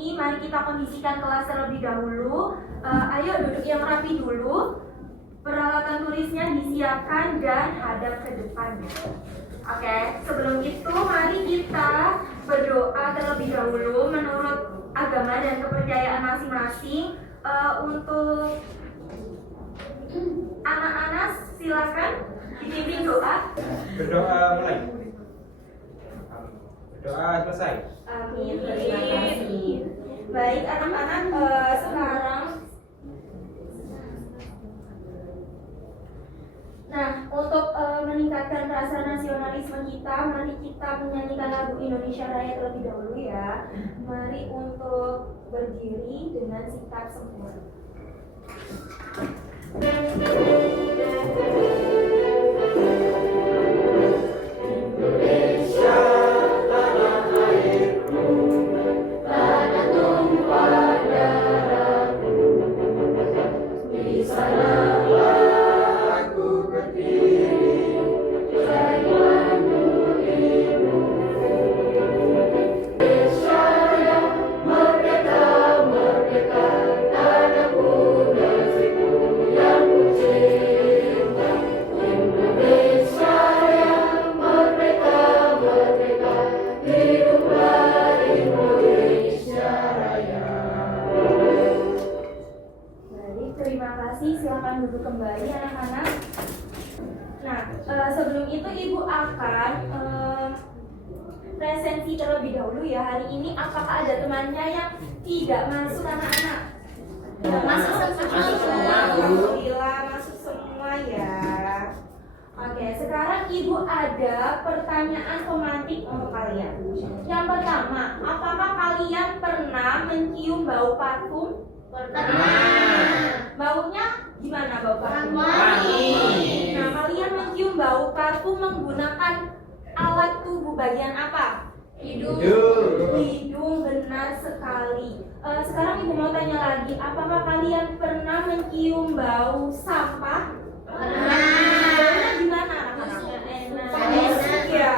ini mari kita kondisikan kelas terlebih dahulu. Ayo duduk yang rapi dulu. Peralatan tulisnya disiapkan dan hadap ke depan. Oke, sebelum itu mari kita berdoa terlebih dahulu menurut agama dan kepercayaan masing-masing. Untuk anak-anak silakan dipimpin doa. Berdoa mulai. Berdoa selesai. Amin. Terima kasih. Baik anak-anak, sekarang. Nah, untuk meningkatkan rasa nasionalisme kita, mari kita menyanyikan lagu Indonesia Raya terlebih dahulu ya. Mari untuk berdiri dengan sikap sempurna. Indonesia, tanah airku, tanah tumpah darahku, di sanalah aku berdiri, saya memenuhimu. Indonesia yang merdeka, merdeka, tanahku, negeriku yang ku cinta. Indonesia yang merdeka, merdeka, hiduplah Indonesia Raya. Baik, terima kasih. Silakan duduk kembali anak-anak. Nah, sebelum itu Ibu akan presensi terlebih dahulu ya. Hari ini apakah ada temannya yang tidak masuk anak-anak? Masuk semua. Alhamdulillah masuk semua ya. Oke, sekarang Ibu ada pertanyaan pemantik untuk kalian. Yang pertama, apakah kalian pernah mencium bau parfum? Baunya gimana bau parfum? Wangi. Nah, kalian mencium bau parfum menggunakan alat tubuh bagian apa? Hidung. Hidung, benar sekali. Sekarang Ibu mau tanya lagi, apakah kalian pernah mencium bau sampah? Baunya gimana anak-anak? Enak. Ya.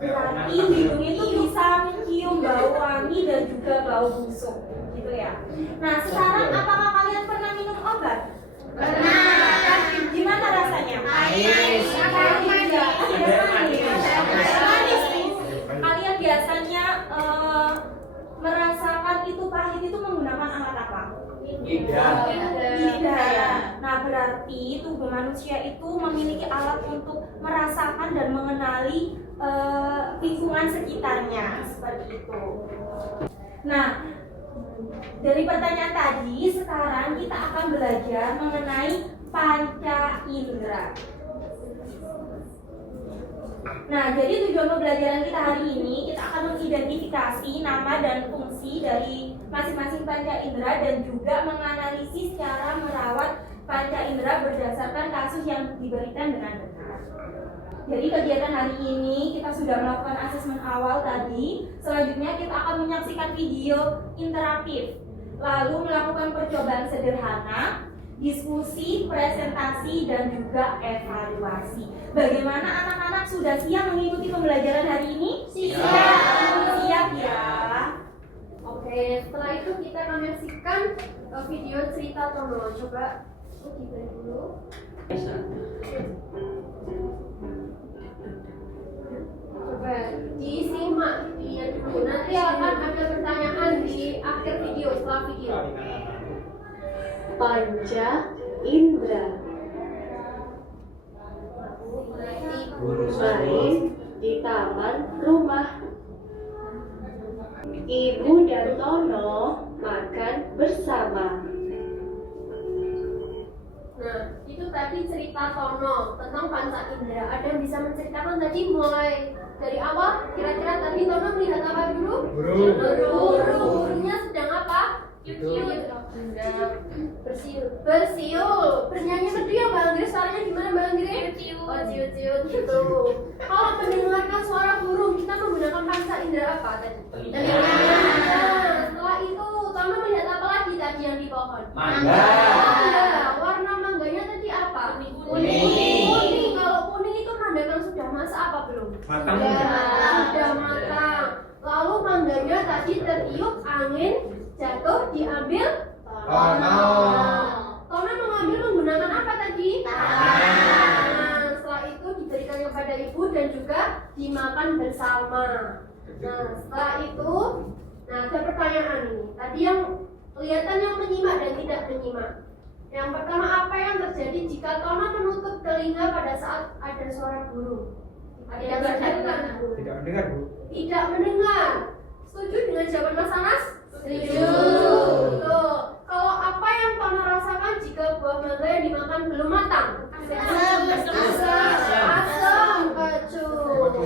Berarti hidung itu bisa mencium bau wangi dan juga bau busuk, gitu ya. Nah, sekarang apakah kalian pernah minum obat? Pernah. Gimana rasanya? Manis. Manis. Kalian biasanya merasakan itu pahit itu menggunakan alat apa? Lidah. Lidah ya. Nah, berarti tubuh manusia itu memiliki alat untuk merasakan dan mengenali lingkungan sekitarnya, seperti itu. Nah, dari pertanyaan tadi, sekarang kita akan belajar mengenai panca indera. Nah, jadi tujuan pembelajaran kita hari ini, kita akan mengidentifikasi nama dan fungsi dari masing-masing panca indera dan juga menganalisis cara merawat panca indera berdasarkan kasus yang diberikan dengan benar. Jadi kegiatan hari ini kita sudah melakukan asesmen awal tadi. Selanjutnya kita akan menyaksikan video interaktif, lalu melakukan percobaan sederhana, diskusi, presentasi, dan juga evaluasi. Bagaimana anak-anak sudah siap mengikuti pembelajaran hari ini? Siap. Siap ya. Oke, setelah itu kita akan menyaksikan video cerita Tono. Coba diberi dulu. Coba disimak videonya dulu. Nanti akan ada pertanyaan di akhir video, setelah video. Panca indera. Main di taman rumah. Ibu dan Tono makan bersama. Nah, itu tadi cerita Tono tentang panca indera. Ada yang bisa menceritakan tadi mulai dari awal? Kira-kira tadi Tono melihat apa dulu? Burung. Burungnya sedang apa? Cium. Bersiul. Bersiul. Bernyanyi berdua Mbak Anggris. Suaranya gimana Mbak Anggris? Cium. Oh, ciut-ciut gitu. Kalau mendengarkan suara burung, kita menggunakan panca indera apa tadi? Telinga. Nah, setelah itu Tono melihat apa lagi tadi yang di pohon? Mangga. Mangga. Warna mangganya tadi apa? Kuning. Kuning. Kalau kuning itu menandakan sudah masak apa belum? Matang. Sudah matang. Lalu mangganya tadi tertiup angin, jatuh, diambil. Tono. Tono mengambil menggunakan apa tadi? Nah, setelah itu diberikan kepada ibu dan juga dimakan bersama. Nah, setelah itu, nah ada pertanyaan ini. Tadi yang kelihatan yang menyimak dan tidak menyimak. Yang pertama, apa yang terjadi jika Tono menutup telinga pada saat ada suara burung? Ada yang terdengar? Tidak mendengar, Bu. Tidak mendengar. Setuju dengan jawaban Mas Anas? Setuju. Tuh. Kalau apa yang Tono rasakan jika buah mangga yang dimakan belum matang? Asam, kecut.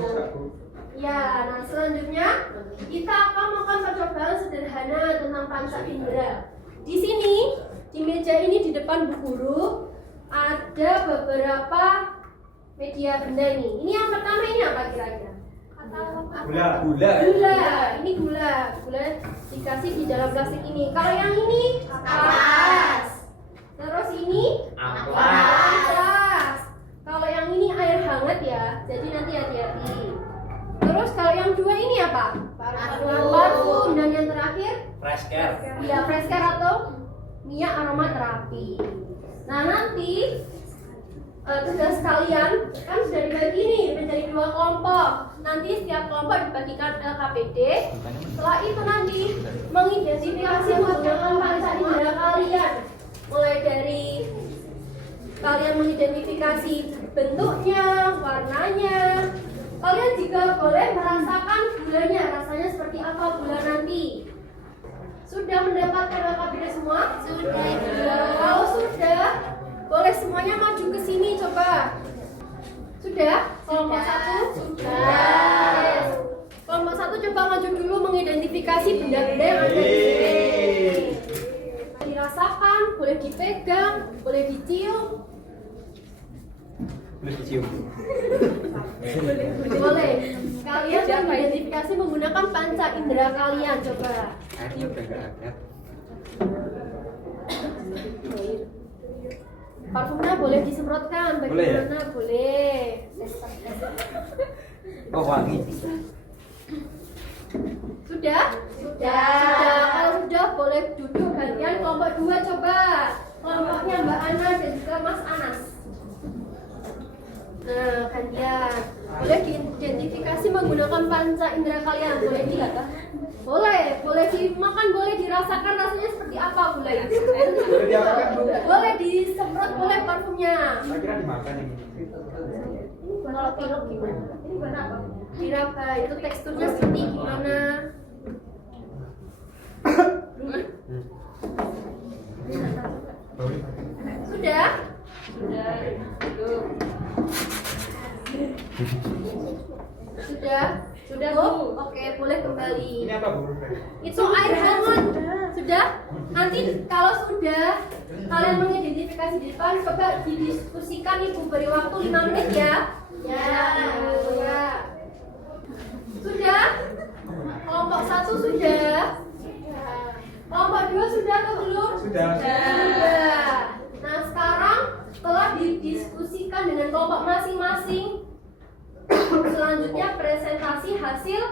Ya, nah selanjutnya kita akan melakukan percobaan sederhana tentang panca indera. Di sini, di meja ini di depan Bu Guru ada beberapa media benda ini. Ini yang pertama ini apa kira-kira? Gula. Gula. Ini gula. Gula dikasih di dalam plastik ini. Kalau yang ini kapas. Terus ini amplas. Kalau yang ini air hangat ya. Jadi nanti hati-hati. Terus kalau yang dua ini apa? Parfum. Dan yang terakhir? Fresh care. Ya, fresh care atau minyak aromaterapi. Nah, nanti tugas kalian kan sudah dibagi nih menjadi 2 kelompok. Nanti setiap kelompok dibagikan LKPD. Setelah itu nanti mengidentifikasi menggunakan panca indera kalian. Mulai dari kalian mengidentifikasi bentuknya, warnanya. Kalian juga boleh merasakan gulanya, rasanya seperti apa gula nanti. Sudah mendapatkan LKPD semua? Sudah. Kalau sudah, boleh semuanya maju ke sini coba. Sudah? Kelompok 1? Sudah. Kelompok 1 coba maju dulu mengidentifikasi benda-benda yang ada di sini. Dirasakan, boleh dipegang, boleh dicium. Boleh dicium. Boleh. Kalian mengidentifikasi menggunakan panca indera kalian coba. Airnya udah nggak ada. Parfumnya boleh disemprotkan, bagaimana? Boleh. Oh, wangi. Sudah? Sudah. Kalau sudah boleh duduk gantian kelompok 2 coba. Kelompoknya Mbak Ana dan juga Mas Anas. Nah, gantian. Boleh diidentifikasi menggunakan panca indera kalian. Boleh boleh dimakan, boleh dirasakan rasanya seperti apa gula itu. Boleh diapakan, Bu? Boleh disemprot, boleh parfumnya. Saya kira dimakan yang ini. Kalau pilok gimana? Ini bukan apa? Diraba itu teksturnya seperti gimana? Sudah? Sudah. Sudah? Sudah, Bu? Oke, boleh kembali. Ini apa, Bu? Itu air hangat. Sudah? Nanti kalau sudah kalian mengidentifikasi di depan, coba didiskusikan. Ibu beri waktu 5 menit ya. Ya. Sudah? Kelompok 1 sudah? Kelompok 2 sudah atau belum? Sudah. Sudah. Nah, sekarang setelah didiskusikan dengan kelompok masing-masing, selanjutnya presentasi hasil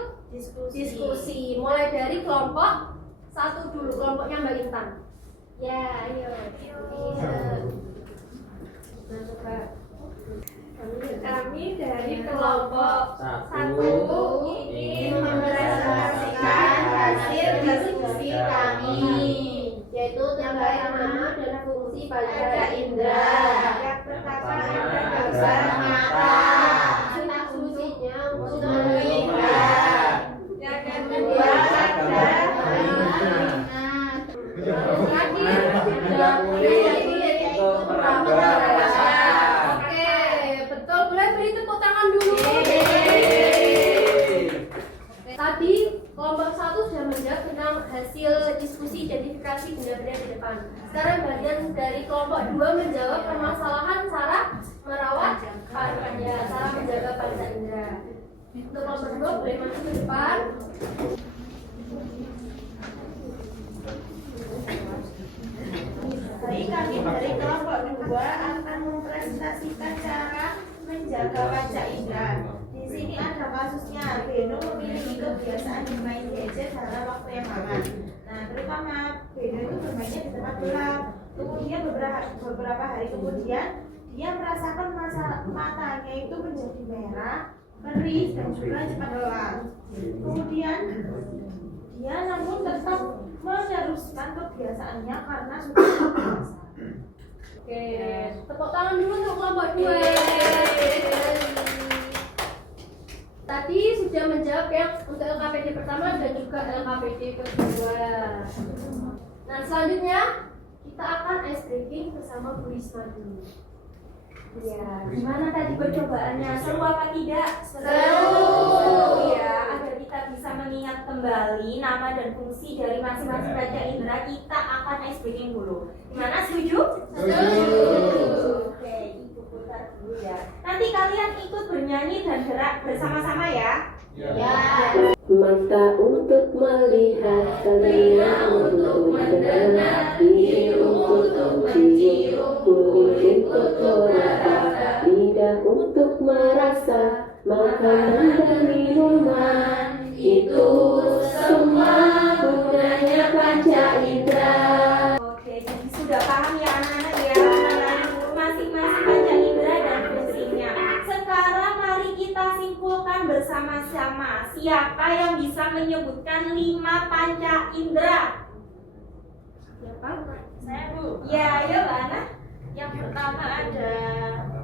diskusi. Mulai dari kelompok 1 dulu, kelompoknya Mbak Intan. Ya, ayo. Nah, coba. Kami dari kelompok 1 ingin mempresentasikan hasil diskusi kami, yaitu terkait nama dan fungsi panca indera. Yang pertama ada gambar mata. Fungsinya untuk melihat. Yang kedua ada untuk meraba rasa. Oke, betul. Boleh beri tepuk tangan dulu. Tadi kelompok 1 sudah menjawab tentang hasil diskusi identifikasi benda-benda di depan. Sekarang bagian dari kelompok 2 menjawab permasalahan cara merawat panca, cara menjaga panca indera. Untuk kelompok 2 boleh maju ke depan. Jadi kami dari kelompok 2 akan mempresentasikan cara menjaga panca indera. Di sini ada kasusnya, Beno memiliki kebiasaan bermain gadget dalam waktu yang aman. tamat. Pedro itu bermainnya di tempat gelap. Kemudian beberapa hari kemudian dia merasakan matanya itu menjadi merah, perih dan juga cepat lelah. Kemudian dia namun tetap meneruskan kebiasaannya karena sudah terbiasa. Oke, tepuk tangan dulu untuk kelompok 2. Tadi sudah menjawab yang untuk LKPD pertama dan juga LKPD kedua. Nah, selanjutnya kita akan ice breaking bersama Bu Risma dulu. Ya, gimana tadi percobaannya? Seru apa tidak? Seru. Ya, agar kita bisa mengingat kembali nama dan fungsi dari masing-masing panca indera, kita akan ice breaking dulu. Gimana, setuju? Setuju. Oke, Ibu putar dulu ya. Nanti kalian ikut bernyanyi dan gerak bersama-sama ya. Ya. Mata untuk melihat, telinga untuk mendengar, hidung untuk mencium, kulit untuk meraba, lidah untuk merasa, makanan dan minuman, itu semua gunanya panca indera. Oke, jadi sudah paham ya anak-anak ya mengenai masing-masing panca indera dan fungsinya. Sekarang mari kita simpulkan bersama-sama siapa yang bisa menyebutkan 5 panca indera. Siapa? Saya Bu. Ya, ayo Mbak Ana. Yang pertama ada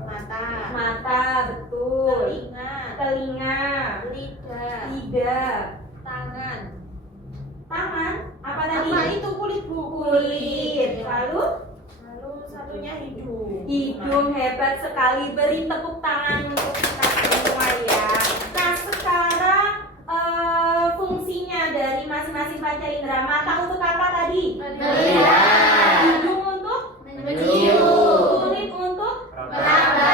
mata, Mata, betul. telinga, Telinga, lidah, lidah, tangan. tangan. Apa tadi? Apa itu kulit Bu? Kulit. Lalu Lalu satunya hidung. hidung, hebat sekali. Beri tepuk tangan untuk kita semua ya. Nah, sekarang fungsinya dari masing-masing panca indera. Mata untuk apa tadi? Melihat. Hidung untuk Mencium. kulit untuk Meraba.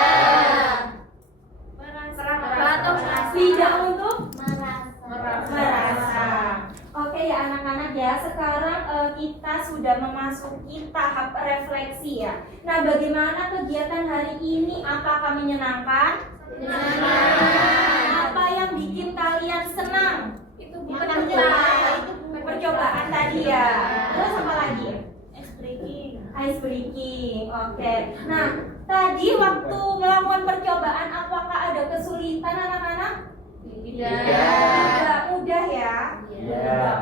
merasa. Lidah untuk merasa. Oke ya anak-anak ya, sekarang kita sudah memasuki tahap refleksi ya. Nah, bagaimana kegiatan hari ini? Apakah menyenangkan? Apa yang bikin kalian senang? Itu Percobaan tadi ya. Terus apa lagi? Ice breaking. Oke. Nah, tadi waktu melakukan percobaan apakah ada kesulitan anak-anak? Tidak mudah ya.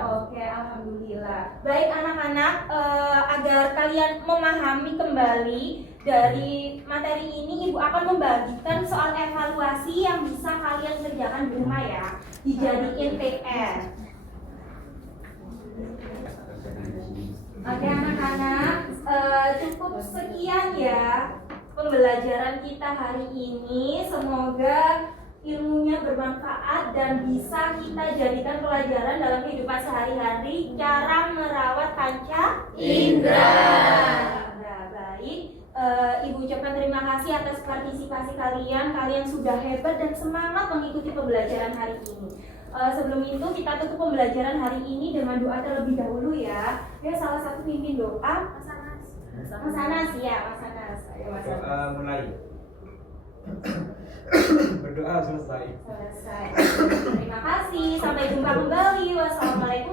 Oke, alhamdulillah. Baik anak-anak, agar kalian memahami kembali dari materi ini, Ibu akan membagikan soal evaluasi yang bisa kalian kerjakan di rumah ya, dijadiin PR. Oke anak-anak, cukup sekian ya pembelajaran kita hari ini. Semoga ilmunya bermanfaat dan bisa kita jadikan pelajaran dalam kehidupan sehari-hari, cara merawat panca indera. Nah, baik, Ibu ucapkan terima kasih atas partisipasi kalian. Kalian sudah hebat dan semangat mengikuti pembelajaran hari ini. Sebelum itu kita tutup pembelajaran hari ini dengan doa terlebih dahulu ya. Ya, salah satu pimpin doa. Mas Anas ya, Mas Anas. Ayo Mas Anas. Doa mulai. Berdoa selesai. Selesai. Terima kasih. Sampai jumpa kembali. Wassalamualaikum.